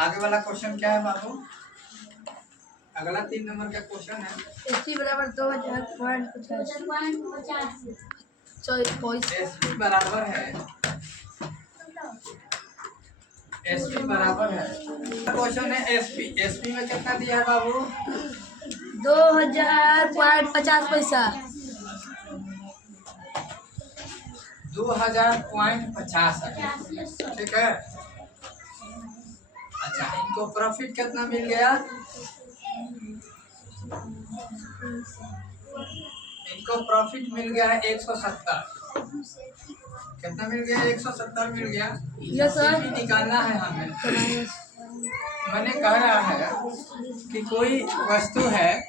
आगे वाला क्वेश्चन क्या है बाबू? अगला 3 नंबर का क्वेश्चन है एसपी बराबर 2000.50 एसपी बराबर है क्वेश्चन है एसपी में कितना दिया है बाबू? 2000.50 पैसा। 2000.50 है, ठीक है। अच्छा, इनको प्रॉफिट कितना मिल गया? इनको प्रॉफिट मिल गया है 170। कितना मिल गया? 170 मिल गया। Yes sir. सीपी निकालना है हमें। मैंने कह रहा है कि कोई वस्तु है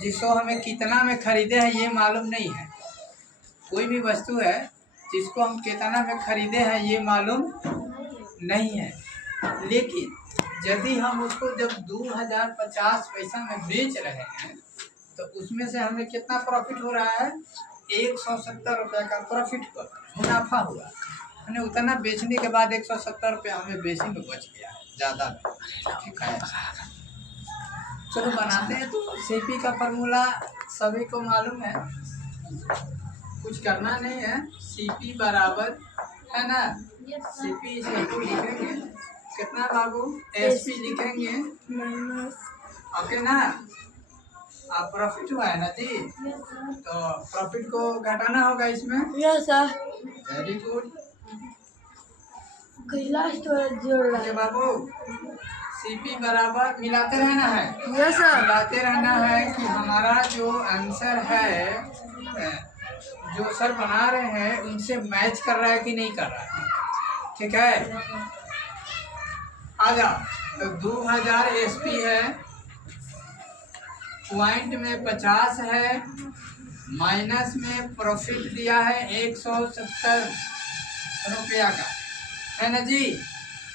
जिसको हमें कितना में खरीदे हैं ये मालूम नहीं है। कोई भी वस्तु है जिसको हम कितना में खरीदे हैं ये मालूम नहीं है, लेकिन यदि हम उसको जब 2050 पैसा में बेच रहे हैं तो उसमें से हमें कितना प्रॉफिट हो रहा है? 170 रुपये का प्रॉफिट मुनाफा हुआ। मैंने उतना बेचने के बाद 170 रुपये हमें बेची में बच गया, ज़्यादा में, ठीक है। चलो बनाते हैं। तो सीपी का फार्मूला सभी को मालूम है, कुछ करना नहीं है। सीपी बराबर है ना, सीपी इसको लिखेंगे कितना बाबू? एसपी लिखेंगे, ओके ना। आप प्रॉफिट हुआ है ना जी, तो प्रॉफिट को घटाना होगा इसमें। Yes sir. Very good. Last जोड़ रहा है बाबू सीपी बराबर मिलाते रहना है। Yes sir. मिलाते रहना है कि हमारा जो आंसर है, जो सर बना रहे हैं उनसे मैच कर रहा है कि नहीं कर रहा है, ठीक है। आ जाओ। तो 2000 एसपी है, पॉइंट में 50 है, माइनस में प्रॉफिट दिया है 170 रुपया का, है ना जी।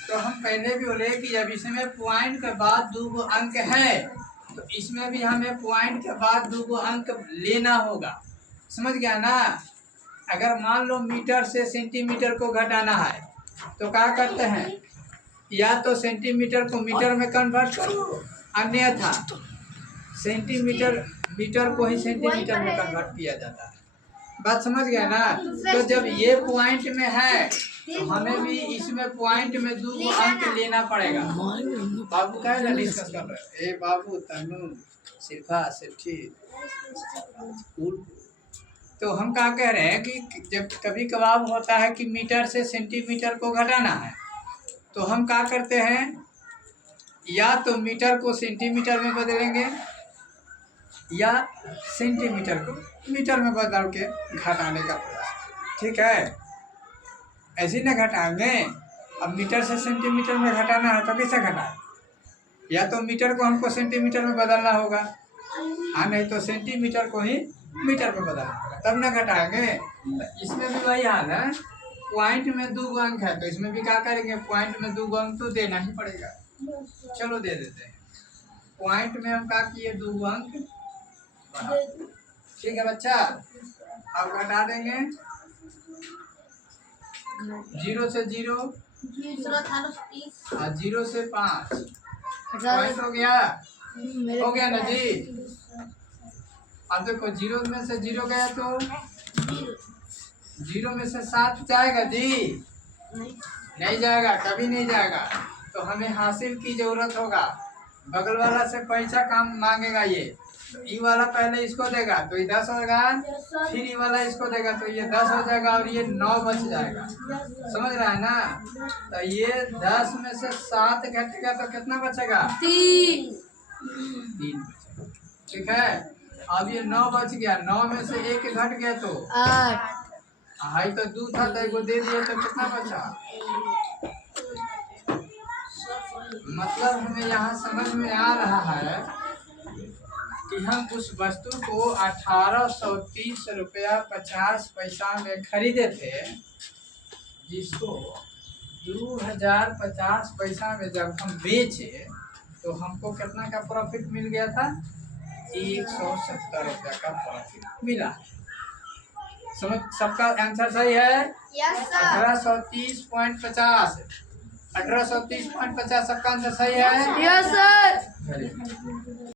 तो हम पहले भी बोले कि जब इसमें पॉइंट के बाद 2 अंक है तो इसमें भी हमें पॉइंट के बाद 2 अंक लेना होगा, समझ गया ना। अगर मान लो मीटर से सेंटीमीटर को घटाना है तो क्या करते हैं? या तो सेंटीमीटर को मीटर में कन्वर्ट करो, अन्यथा मीटर को ही सेंटीमीटर में कन्वर्ट किया जाता है। बात समझ गया ना। तो जब ये पॉइंट में है तो हमें भी इसमें पॉइंट में 2 अंक लेना पड़ेगा। बाबू क्या डिस्कस कर रहे हैं? ए बाबू तनु सिर्फा सिर्फी। तो हम क्या कह रहे हैं कि जब कभी कभार होता है कि मीटर से सेंटीमीटर को घटाना है तो हम क्या करते हैं? या तो मीटर को सेंटीमीटर में बदलेंगे या सेंटीमीटर को मीटर में बदल के घटाने का प्रयास, ठीक है। ऐसे न घटाएंगे। अब मीटर से सेंटीमीटर में घटाना है तो कैसे घटाएं? या तो मीटर को हमको सेंटीमीटर में बदलना होगा, हाँ, नहीं तो सेंटीमीटर को ही मीटर में बदलना होगा, तब न घटाएंगे। तो इसमें भी वही हाल है, पॉइंट में 2 अंक है तो इसमें भी क्या करेंगे? पॉइंट में 2 अंक तो देना ही पड़ेगा। चलो दे देते हैं। पॉइंट में हम क्या किए? 2 अंक, ठीक है बच्चा। अब घटा देंगे 0 से 0 और 0 से 5 पॉइंट हो गया ना जी। अब देखो 0 में से 0 गया तो 0 में से 7 जाएगा जी? नहीं जाएगा, कभी नहीं जाएगा। तो हमें हासिल की जरूरत होगा। बगल वाला से पैसा काम मांगेगा, ये ई वाला पहले इसको देगा तो ये 10 होगा, फिर ई वाला इसको देगा तो ये 10 हो जाएगा और ये 9 बच जाएगा, समझ रहा है ना। तो ये 10 में से 7 घटेगा तो कितना बचेगा? 3 बचेगा, ठीक है। अब ये 9 बच गया, 9 में से 1 घट गया तो 8, हाई तो 2 था तो 1 दे दिया तो कितना बचा? मतलब हमें यहाँ समझ में आ रहा है कि हम उस वस्तु को 1830 रुपया 50 पैसा में खरीदे थे, जिसको 2050 पैसा में जब हम बेचे तो हमको कितना का प्रॉफिट मिल गया था? 170 रुपया का प्रॉफिट मिला। समझ, सबका आंसर सही है? 1830.50। 1830.50 सबका आंसर सही है। Yes sir.